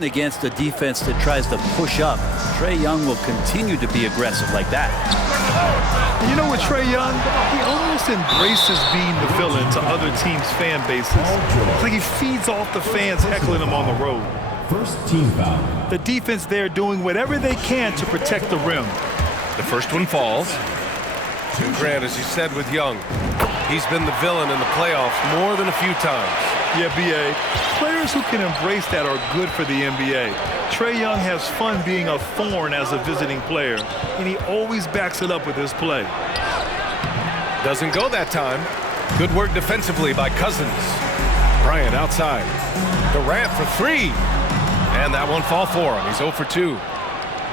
Against a defense that tries to push up, Trae Young will continue to be aggressive like that. You know, with Trae Young, he almost embraces being the villain to other teams' fan bases. It's like he feeds off the fans heckling him on the road. First team foul. The defense there doing whatever they can to protect the rim. The first one falls. Grant, as you said with Young, he's been the villain in the playoffs more than a few times. Yeah, B.A. Players who can embrace that are good for the NBA. Trae Young has fun being a thorn as a visiting player, and he always backs it up with his play. Doesn't go that time. Good work defensively by Cousins. Bryant outside. Durant for three. And that one fall for him. He's 0 for 2.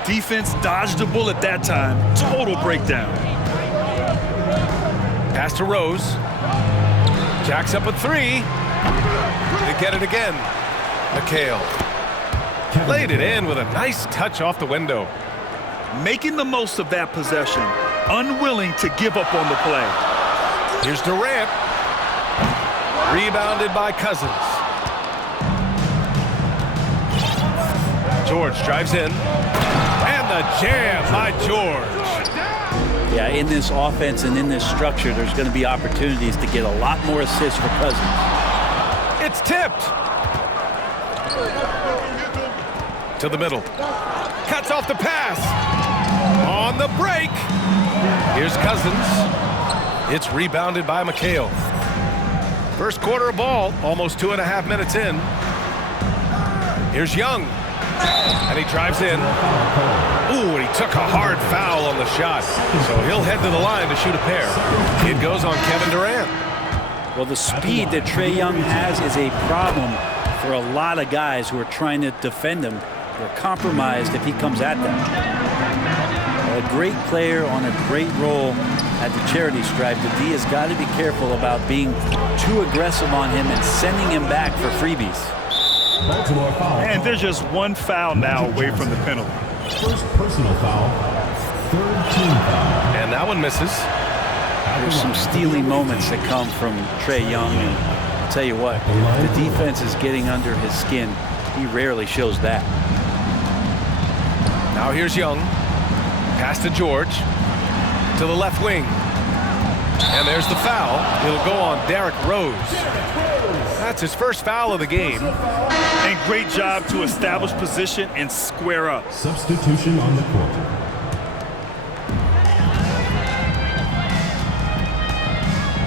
Defense dodged a bullet that time. Total breakdown. Pass to Rose. Jacks up a three. They get it again. McHale laid it in with a nice touch off the window. Making the most of that possession. Unwilling to give up on the play. Here's Durant. Rebounded by Cousins. George drives in. And the jam by George. Yeah, in this offense and in this structure, there's going to be opportunities to get a lot more assists for Cousins. It's tipped. To the middle. Cuts off the pass. On the break. Here's Cousins. It's rebounded by McHale. First quarter of ball, almost 2.5 minutes in. Here's Young. And he drives in. Ooh, and he took a hard foul on the shot. So he'll head to the line to shoot a pair. It goes on Kevin Durant. Well, the speed that Trae Young has is a problem for a lot of guys who are trying to defend him. They're compromised if he comes at them. A great player on a great role at the charity stripe. The D has got to be careful about being too aggressive on him and sending him back for freebies. And there's just one foul now away from the penalty. First personal foul. Third team foul. And that one misses. There's some stealing moments that come from Trae Young. And I'll tell you what, if the defense is getting under his skin, he rarely shows that. Now here's Young. Pass to George. To the left wing. And there's the foul. It'll go on Derrick Rose. That's his first foul of the game. And great job to establish position and square up. Substitution on the court.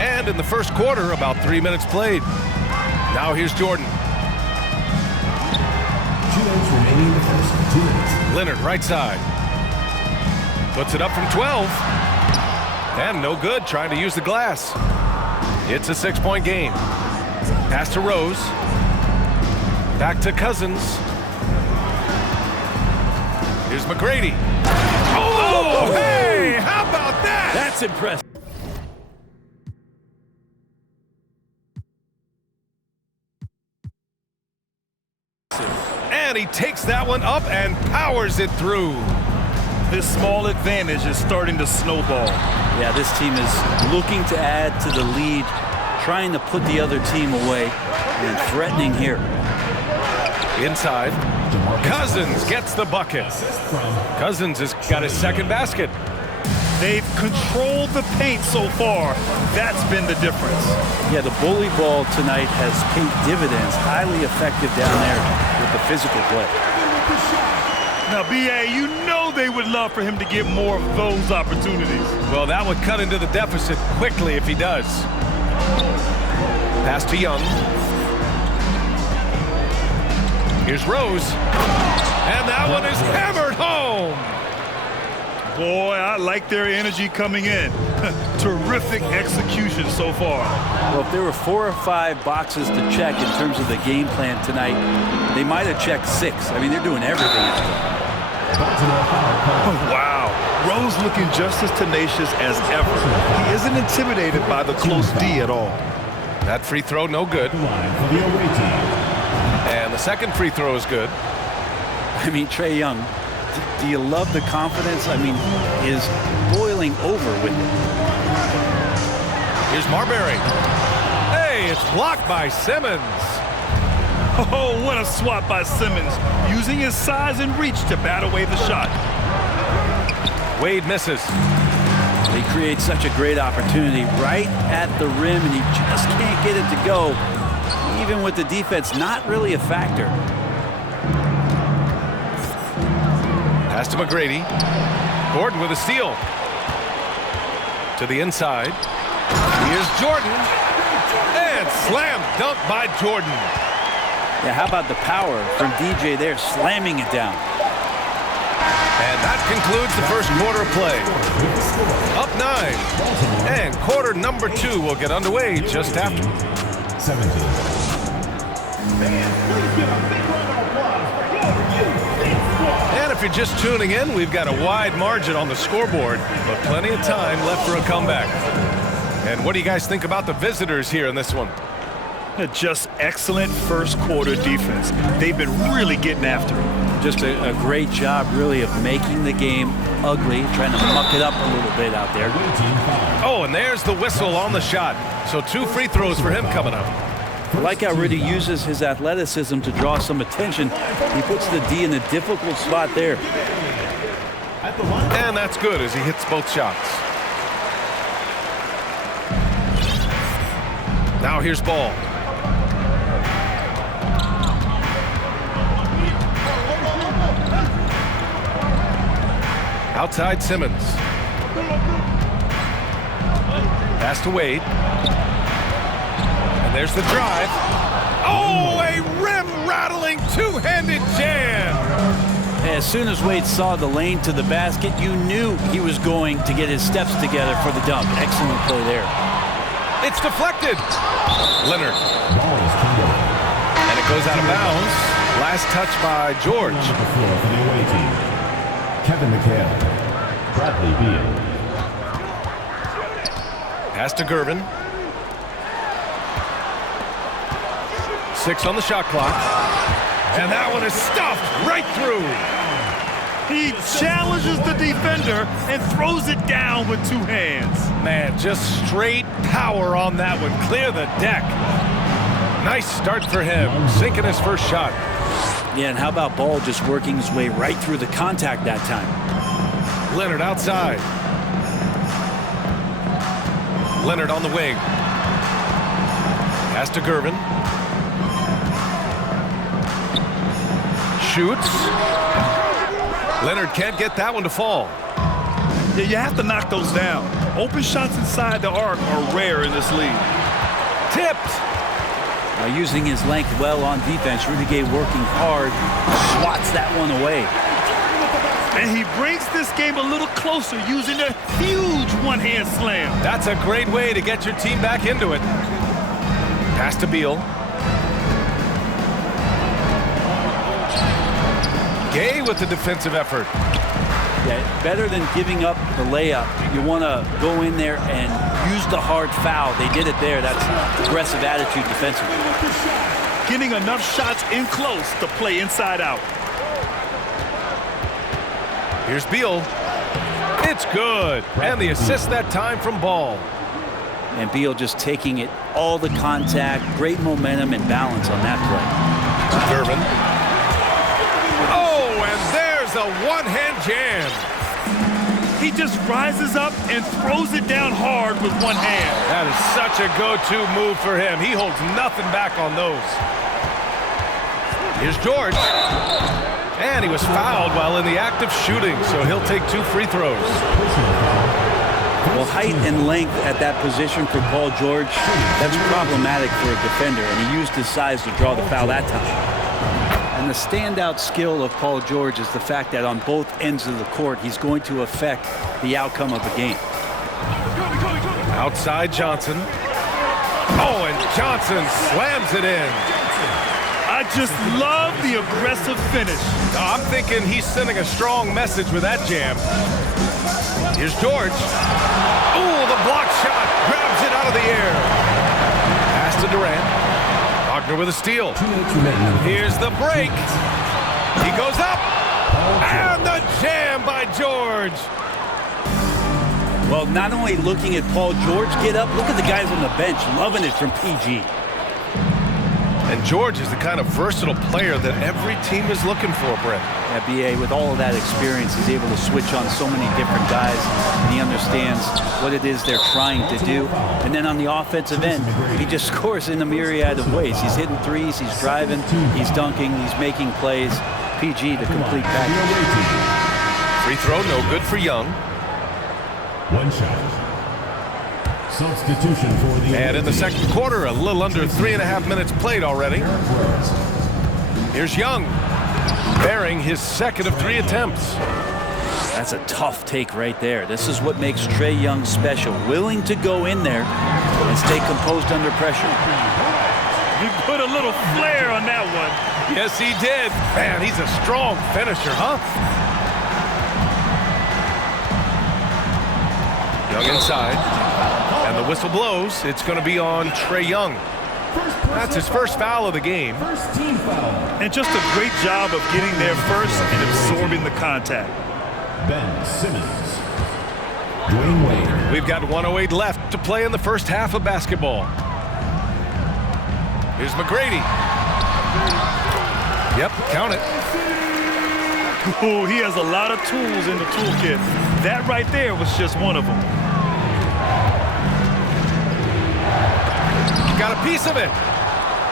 And in the first quarter, about 3 minutes played. Now here's Jordan. 2 minutes remaining in the first. 2 minutes. Leonard, right side. Puts it up from 12. And no good, trying to use the glass. It's a 6-point game. Pass to Rose. Back to Cousins. Here's McGrady. Oh, hey, how about that? That's impressive. And he takes that one up and powers it through. This small advantage is starting to snowball. Yeah, this team is looking to add to the lead, trying to put the other team away, and threatening here. Inside, Cousins gets the bucket. Cousins has got his second basket. They've controlled the paint so far. That's been the difference. Yeah, the bully ball tonight has paid dividends. Highly effective down there with the physical play. Now, B.A., you know they would love for him to get more of those opportunities. Well, that would cut into the deficit quickly if he does. Pass to Young. Here's Rose. And that one is hammered home. Boy, I like their energy coming in. Terrific execution so far. Well, if there were 4 or 5 boxes to check in terms of the game plan tonight, they might have checked 6. I mean, they're doing everything. Oh, wow. Rose looking just as tenacious as ever. He isn't intimidated by the close D at all. That free throw, no good. And the second free throw is good. I mean, Trae Young, do you love the confidence? I mean, he is boiling over with it. Here's Marbury. Hey, it's blocked by Simmons. Oh, what a swat by Simmons, using his size and reach to bat away the shot. Wade misses. He creates such a great opportunity right at the rim, and he just can't get it to go, even with the defense not really a factor. Pass to McGrady. Gordon with a steal. To the inside. Here's Jordan. And slam dunk by Jordan. Yeah, how about the power from DJ there, slamming it down. And that concludes the first quarter of play. Up 9. And quarter number 2 will get underway just after. 17. And if you're just tuning in, we've got a wide margin on the scoreboard, but plenty of time left for a comeback. And what do you guys think about the visitors here in this one? Just excellent first quarter defense. They've been really getting after it. Just a great job, really, of making the game ugly, trying to muck it up a little bit out there. Oh, and there's the whistle on the shot. So 2 free throws for him coming up. I like how Rudy uses his athleticism to draw some attention. He puts the D in a difficult spot there. And that's good as he hits both shots. Now here's Ball. Outside Simmons. Pass to Wade. And there's the drive. Oh, a rim-rattling two-handed jam. As soon as Wade saw the lane to the basket, you knew he was going to get his steps together for the dunk. Excellent play there. It's deflected. Leonard. And it goes out of bounds. Last touch by George. Kevin McHale. Bradley Beal. Pass to Gervin. 6 on the shot clock. And that one is stuffed right through. He challenges the defender and throws it down with 2 hands. Man, just straight power on that one. Clear the deck. Nice start for him. Sinking his first shot. Yeah, and how about Ball just working his way right through the contact that time? Leonard outside. Leonard on the wing. Pass to Gervin. Shoots. Leonard can't get that one to fall. Yeah, you have to knock those down. Open shots inside the arc are rare in this league. Tipped. Using his length well on defense, Rudy Gay working hard, swats that one away. And he brings this game a little closer using a huge one-hand slam. That's a great way to get your team back into it. Pass to Beal. Gay with the defensive effort. Yeah, better than giving up the layup. You want to go in there and use the hard foul. They did it there. That's aggressive attitude defensively. Getting enough shots in close to play inside out. Here's Beal. It's good. And the assist that time from Ball. And Beal just taking it, all the contact, great momentum and balance on that play. Gervin. Oh, and there's a one-hand jam. He just rises up and throws it down hard with one hand. That is such a go-to move for him. He holds nothing back on those. Here's George. And he was fouled while in the act of shooting, so he'll take 2 free throws. Well, height and length at that position for Paul George, that's problematic for a defender, and he used his size to draw the foul that time. And the standout skill of Paul George is the fact that on both ends of the court, he's going to affect the outcome of the game. Outside Johnson. Oh, and Johnson slams it in. I just love the aggressive finish. I'm thinking he's sending a strong message with that jam. Here's George. Oh, the block shot. Grabs it out of the air. Pass to Durant. Wagner with a steal. Here's the break. He goes up. And the jam by George. Well, not only looking at Paul George get up, look at the guys on the bench loving it from PG. And George is the kind of versatile player that every team is looking for, Brent. Yeah, B.A., with all of that experience, he's able to switch on so many different guys, and he understands what it is they're trying to do. And then on the offensive end, he just scores in a myriad of ways. He's hitting threes, he's driving, he's dunking, he's making plays. PG, the complete package. Free throw, no good for Young. One shot. Substitution for the And in the second quarter, a little under 3.5 minutes played already. Here's Young, bearing his second of 3 attempts. That's a tough take right there. This is what makes Trae Young special. Willing to go in there and stay composed under pressure. He put a little flair on that one. Yes, he did. Man, he's a strong finisher, huh? Young inside. And the whistle blows. It's going to be on Trae Young. That's his first foul of the game. First team foul. And just a great job of getting there first and absorbing the contact. Ben Simmons. Dwayne Wade. We've got 1:08 left to play in the first half of basketball. Here's McGrady. Yep, count it. Oh, he has a lot of tools in the toolkit. That right there was just one of them. Got a piece of it.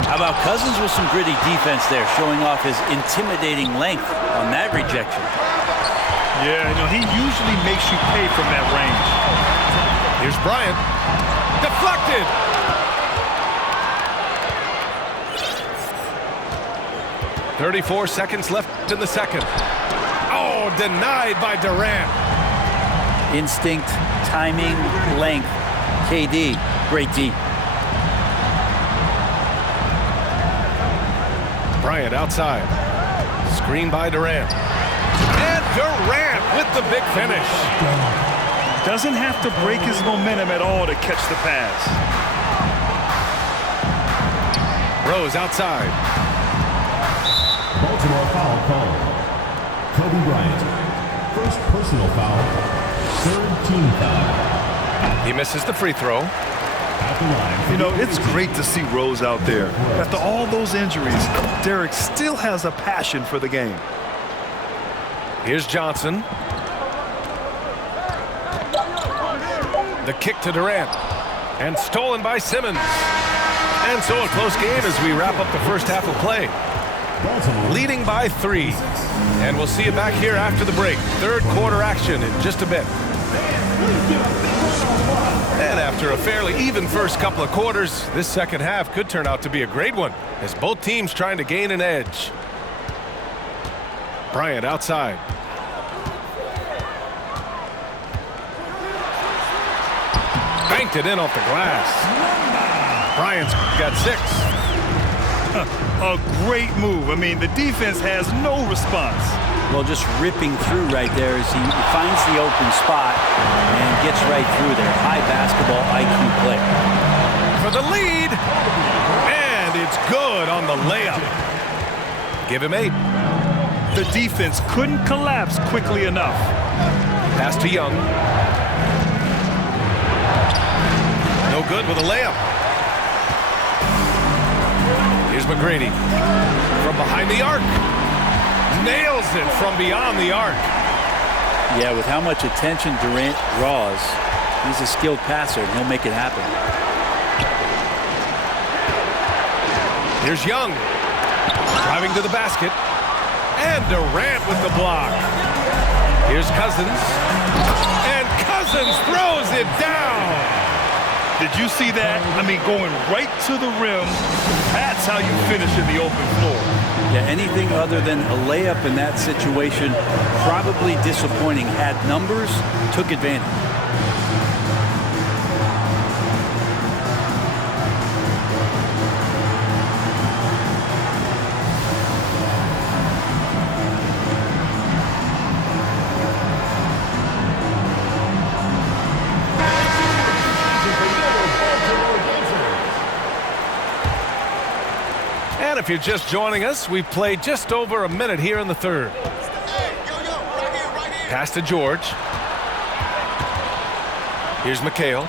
How about Cousins with some gritty defense there, showing off his intimidating length on that rejection. Yeah, you know, he usually makes you pay from that range. Here's Bryant. Deflected. .34 seconds left in the second. Oh, denied by Durant. Instinct, timing, length. KD, great D. Bryant outside. Screen by Durant. And Durant with the big finish. Doesn't have to break his momentum at all to catch the pass. Rose outside. Baltimore foul called. Kobe Bryant. First personal foul. Third team foul. He misses the free throw. At the line. You know, it's great to see Rose out there. After all those injuries, Derek still has a passion for the game. Here's Johnson. The kick to Durant. And stolen by Simmons. And so a close game as we wrap up the first half of play. Baltimore Leading by 3. And we'll see you back here after the break. Third quarter action in just a bit. And after a fairly even first couple of quarters, this second half could turn out to be a great one as both teams trying to gain an edge. Bryant outside. Banked it in off the glass. Bryant's got 6. A great move. I mean, the defense has no response. Well, just ripping through right there as he finds the open spot and gets right through there. High basketball IQ play. For the lead. And it's good on the layup. Give him 8. The defense couldn't collapse quickly enough. Pass to Young. No good with a layup. Here's McGrady. From behind the arc. Nails it from beyond the arc. Yeah, with how much attention Durant draws, he's a skilled passer, and he'll make it happen. Here's Young. Driving to the basket. And Durant with the block. Here's Cousins. And Cousins throws it down. Did you see that? I mean, going right to the rim. That's how you finish in the open floor. Yeah, anything other than a layup in that situation, probably disappointing. Had numbers, took advantage. And if you're just joining us, we've played just over a minute here in the third. Pass to George. Here's McHale.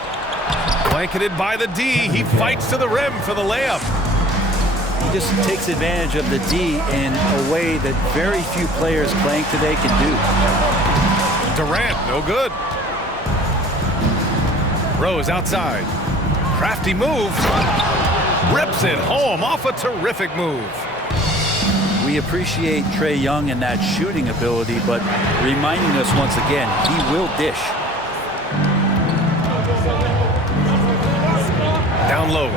Blanketed by the D. He fights to the rim for the layup. He just takes advantage of the D in a way that very few players playing today can do. Durant, no good. Rose outside. Crafty move. Rips it home off a terrific move. We appreciate Trae Young and that shooting ability, but reminding us once again, he will dish. Down low.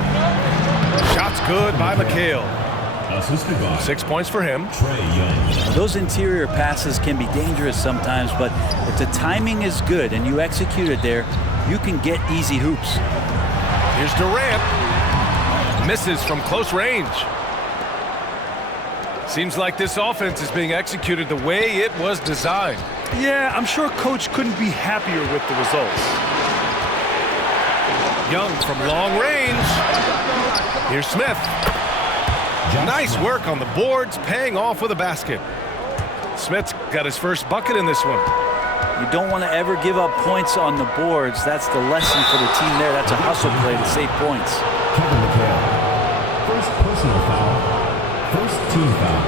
Shots good by McHale. Assisted by 6 points for him. Trae Young. Those interior passes can be dangerous sometimes, but if the timing is good and you execute it there, you can get easy hoops. Here's Durant. Misses from close range. Seems like this offense is being executed the way it was designed. Yeah, I'm sure Coach couldn't be happier with the results. Young from long range. Here's Smith. Nice work on the boards, paying off with a basket. Smith's got his first bucket in this one. You don't want to ever give up points on the boards. That's the lesson for the team there. That's a hustle play to save points. Kevin McHale. First personal foul. First team foul.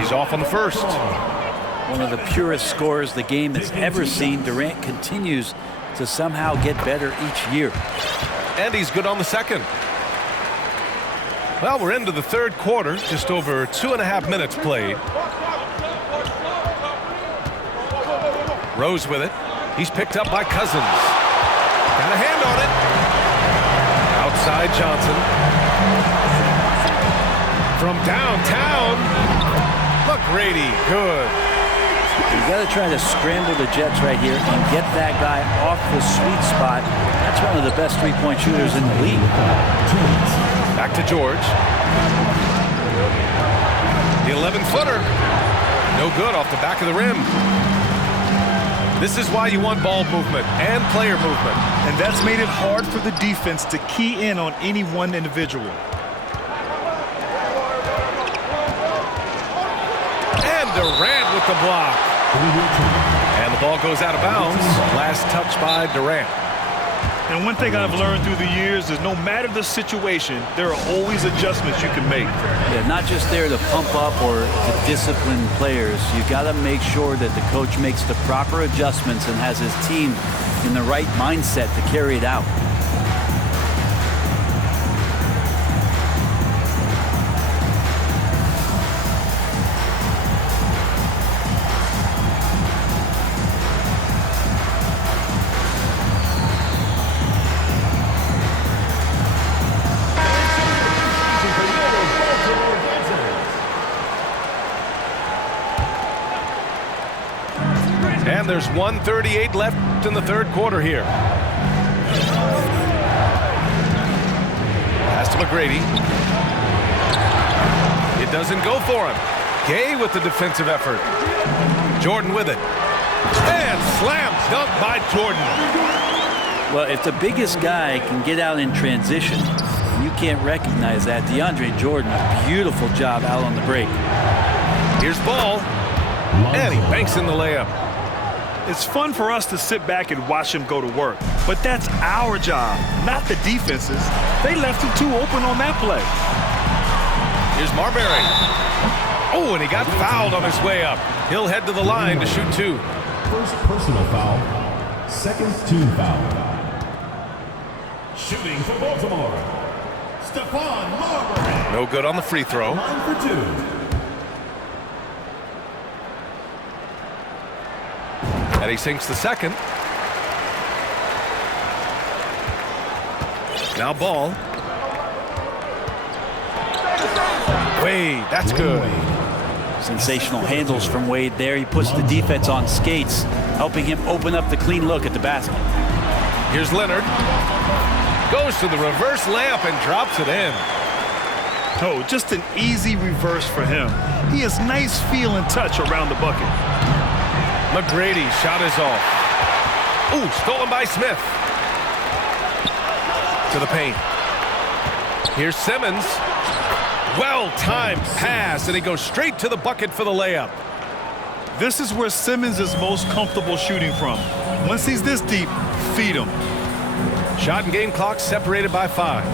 He's off on the first. One of the purest scorers the game has ever seen. Durant continues to somehow get better each year. And he's good on the second. Well, we're into the third quarter, just over 2.5 minutes played. Rose with it. He's picked up by Cousins. Got a hand on it. Outside Johnson. From downtown. McGrady, good. You got to try to scramble the Jets right here and get that guy off the sweet spot. That's one of the best three-point shooters in the league. Back to George. The 11-footer. No good off the back of the rim. This is why you want ball movement and player movement. And that's made it hard for the defense to key in on any one individual. And Durant with the block. And the ball goes out of bounds. Last touch by Durant. And one thing I've learned through the years is no matter the situation, there are always adjustments you can make. Yeah, not just there to pump up or to discipline players. You got to make sure that the coach makes the proper adjustments and has his team in the right mindset to carry it out. And there's 1:38 left in the third quarter here. Pass to McGrady. It doesn't go for him. Gay with the defensive effort. Jordan with it. And slam dunk by Jordan. Well, if the biggest guy can get out in transition, you can't recognize that. DeAndre Jordan, a beautiful job out on the break. Here's Ball. And he banks in the layup. It's fun for us to sit back and watch him go to work, but that's our job, not the defense's. They left him too open on that play. Here's Marbury. Oh, and he got fouled on his way up. He'll head to the line to shoot two. First personal foul. Second team foul. Shooting for Baltimore. Stephon Marbury. No good on the free throw. 9 for 2. And he sinks the second. Now Ball. Wade, that's good. Sensational handles from Wade there. He puts the defense on skates, helping him open up the clean look at the basket. Here's Leonard. Goes to the reverse layup and drops it in. Oh, just an easy reverse for him. He has nice feel and touch around the bucket. McGrady shot is off. Ooh, stolen by Smith. To the paint. Here's Simmons. Well-timed pass, and he goes straight to the bucket for the layup. This is where Simmons is most comfortable shooting from. Once he's this deep, feed him. Shot and game clock separated by 5.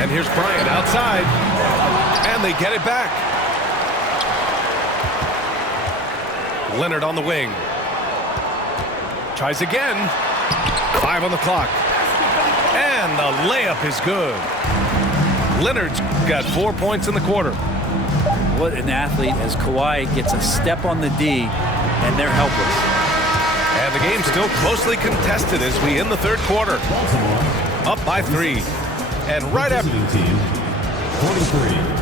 And here's Bryant outside. And they get it back. Leonard on the wing. Tries again. 5 on the clock. And the layup is good. Leonard's got 4 points in the quarter. What an athlete, as Kawhi gets a step on the D, and they're helpless. And the game's still closely contested as we end the third quarter. Up by 3. And right after... Visiting team, 43.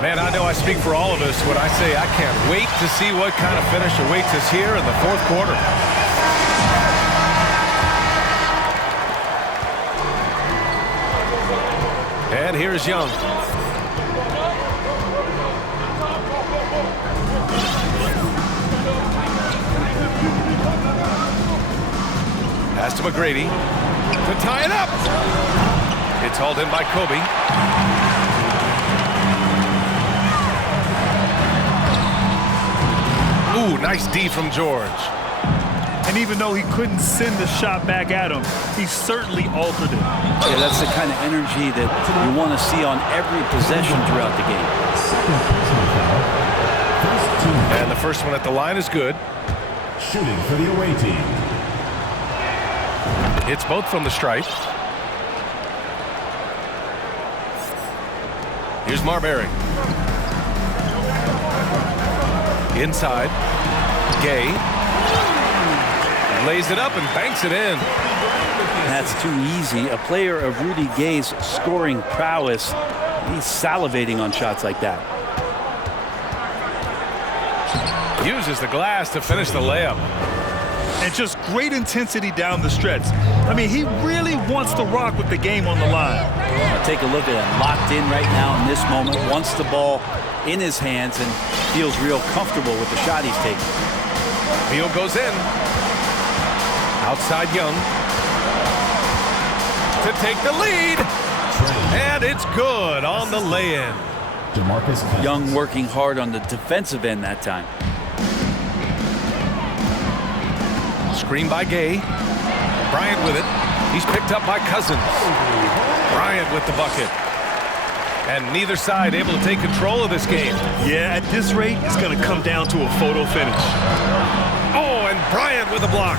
Man, I know I speak for all of us when I say I can't wait to see what kind of finish awaits us here in the fourth quarter. And here's Young. Pass to McGrady to tie it up. It's hauled in by Kobe. Ooh, nice D from George. And even though he couldn't send the shot back at him, he certainly altered it. Yeah, that's the kind of energy that you want to see on every possession throughout the game. And the first one at the line is good. Shooting for the away team. It's both from the stripe. Here's Marbury. Inside. Gay. Lays it up and banks it in. That's too easy. A player of Rudy Gay's scoring prowess, he's salivating on shots like that. Uses the glass to finish the layup. And just great intensity down the stretch. I mean, he really wants to rock with the game on the line. Take a look at him, locked in right now in this moment, wants the ball in his hands and feels real comfortable with the shot he's taking. Beal goes in. Outside Young. To take the lead. And it's good on the lay-in. Young working hard on the defensive end that time. Screen by Gay. Bryant with it. He's picked up by Cousins. Bryant with the bucket. And neither side able to take control of this game. Yeah, at this rate, it's going to come down to a photo finish. Oh, and Bryant with a block.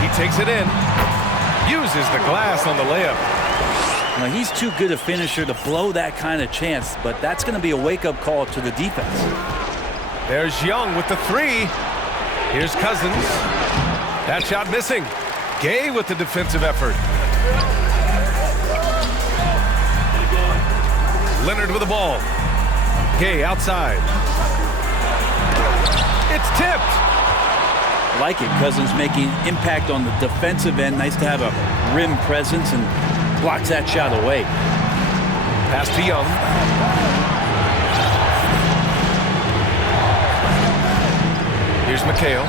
He takes it in. Uses the glass on the layup. Now, he's too good a finisher to blow that kind of chance, but that's going to be a wake-up call to the defense. There's Young with the 3. Here's Cousins. That shot missing. Gay with the defensive effort. Leonard with the ball. Gay outside. It's tipped. I like it. Cousins making impact on the defensive end. Nice to have a rim presence and blocks that shot away. Pass to Young. Here's McHale.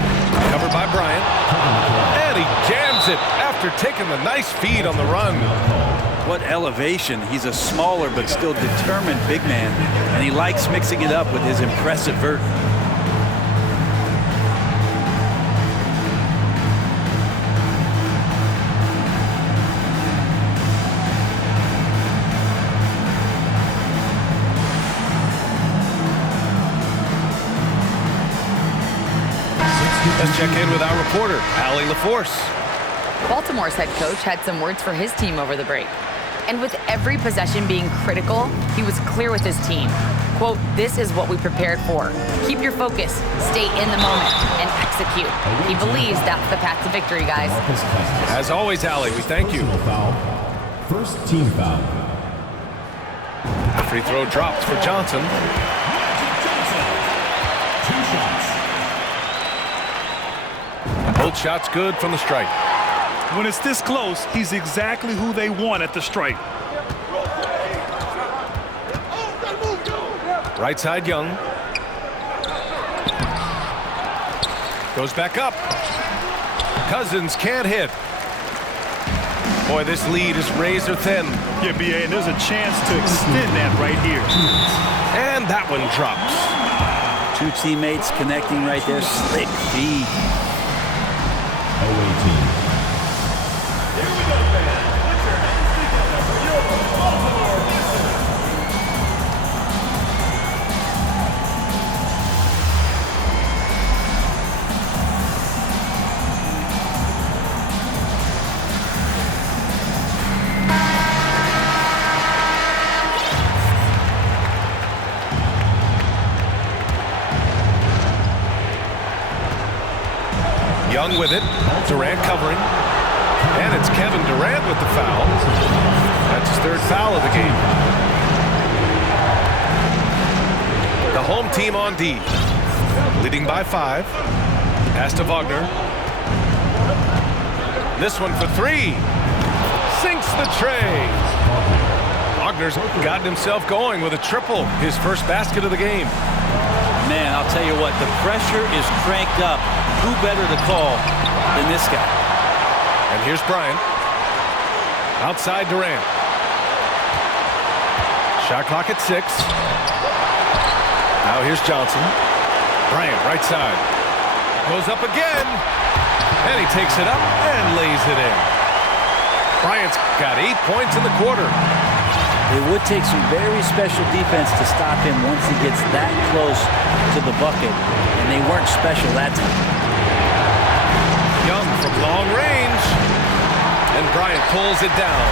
Covered by Bryant. And he jams it after taking the nice feed on the run. What elevation. He's a smaller but still determined big man, and he likes mixing it up with his impressive vert. Let's check in with our reporter, Allie LaForce. Baltimore's head coach had some words for his team over the break. And with every possession being critical, he was clear with his team. Quote, "This is what we prepared for. Keep your focus, stay in the moment, and execute." He believes that's the path to victory, guys. As always, Allie, we thank you. First team foul. The free throw dropped for Johnson. Both shots good from the stripe. When it's this close, he's exactly who they want at the stripe. Right side, Young. Goes back up. Cousins can't hit. Boy, this lead is razor thin. Yeah, B.A., and there's a chance to extend that right here. And that one drops. Two teammates connecting right there. Slick feed. Away team. Young with it. Durant covering. And it's Kevin Durant with the foul. That's his third foul of the game. The home team on D. Leading by 5. Pass to Wagner. This one for 3. Sinks the tray. Wagner's gotten himself going with a triple. His first basket of the game. Man, I'll tell you what, the pressure is cranked up. Who better to call than this guy? And here's Bryant. Outside Durant. Shot clock at 6. Now here's Johnson. Bryant, right side. Goes up again. And he takes it up and lays it in. Bryant's got 8 points in the quarter. It would take some very special defense to stop him once he gets that close to the bucket. And they weren't special that time. Young from long range. And Bryant pulls it down.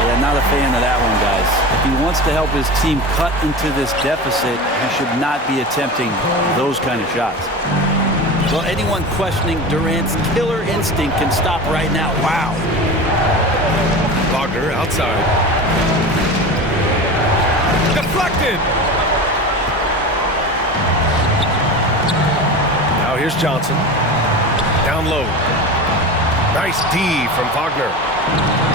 Yeah, not a fan of that one, guys. If he wants to help his team cut into this deficit, he should not be attempting those kind of shots. Well, anyone questioning Durant's killer instinct can stop right now. Wow. Wagner outside. Deflected. Now here's Johnson. Down low. Nice D from Wagner.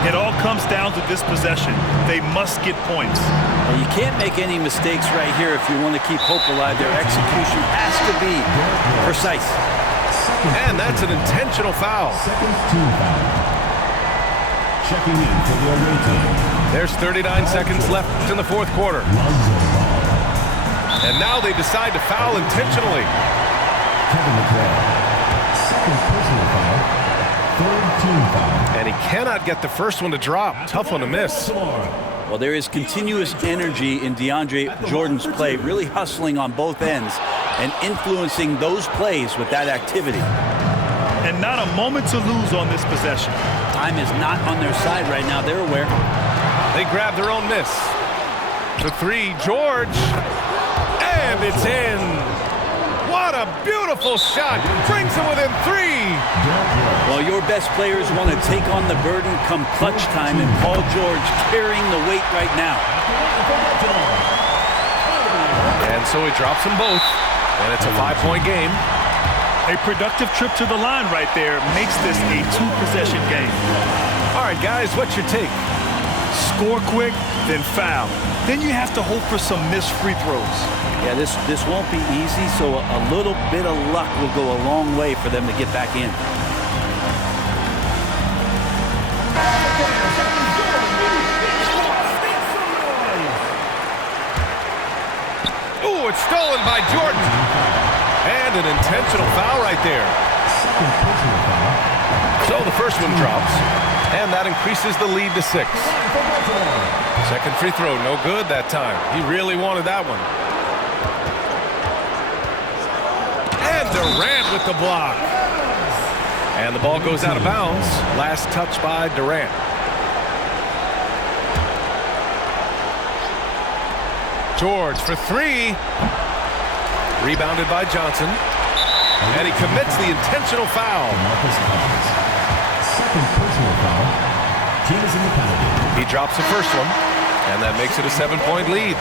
It all comes down to this possession. They must get points. Well, you can't make any mistakes right here if you want to keep hope alive. Their execution has to be precise. And that's an intentional foul. Second team foul. Checking in for the away team. There's 39 seconds left in the fourth quarter. And now they decide to foul intentionally. Kevin McRae. Second personal foul. Third team foul. And he cannot get the first one to drop. Tough one to miss. Well, there is continuous energy in DeAndre Jordan's play, really hustling on both ends and influencing those plays with that activity. And not a moment to lose on this possession. Time is not on their side right now. They're aware. They grab their own miss. The 3, George. And it's in. What a beautiful shot. Brings it within 3. Well, your best players want to take on the burden come clutch time, and Paul George carrying the weight right now. And so he drops them both. And it's a 5-point game. A productive trip to the line right there makes this a 2-possession game. All right, guys, what's your take? Score quick, then foul. Then you have to hope for some missed free throws. Yeah, this won't be easy, so a little bit of luck will go a long way for them to get back in. Ooh, it's stolen by Jordan. And an intentional foul right there. Second personal foul. So the first one drops, and that increases the lead to 6. Second free throw, no good that time. He really wanted that one. And Durant with the block. And the ball goes out of bounds. Last touch by Durant. George for 3. Rebounded by Johnson. And he commits the intentional foul. Marcus Cousins. Second personal foul. Team is in the penalty. He drops the first one, and that makes it a 7-point lead.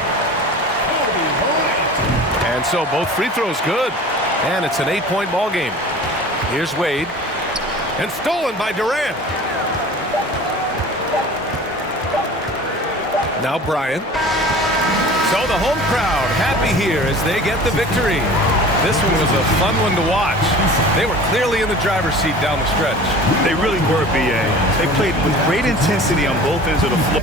And so both free throws good, and it's an 8-point ball game. Here's Wade, and stolen by Durant. Now Bryant. So the home crowd happy here as they get the victory. This one was a fun one to watch. They were clearly in the driver's seat down the stretch. They really were, B.A. They played with great intensity on both ends of the floor.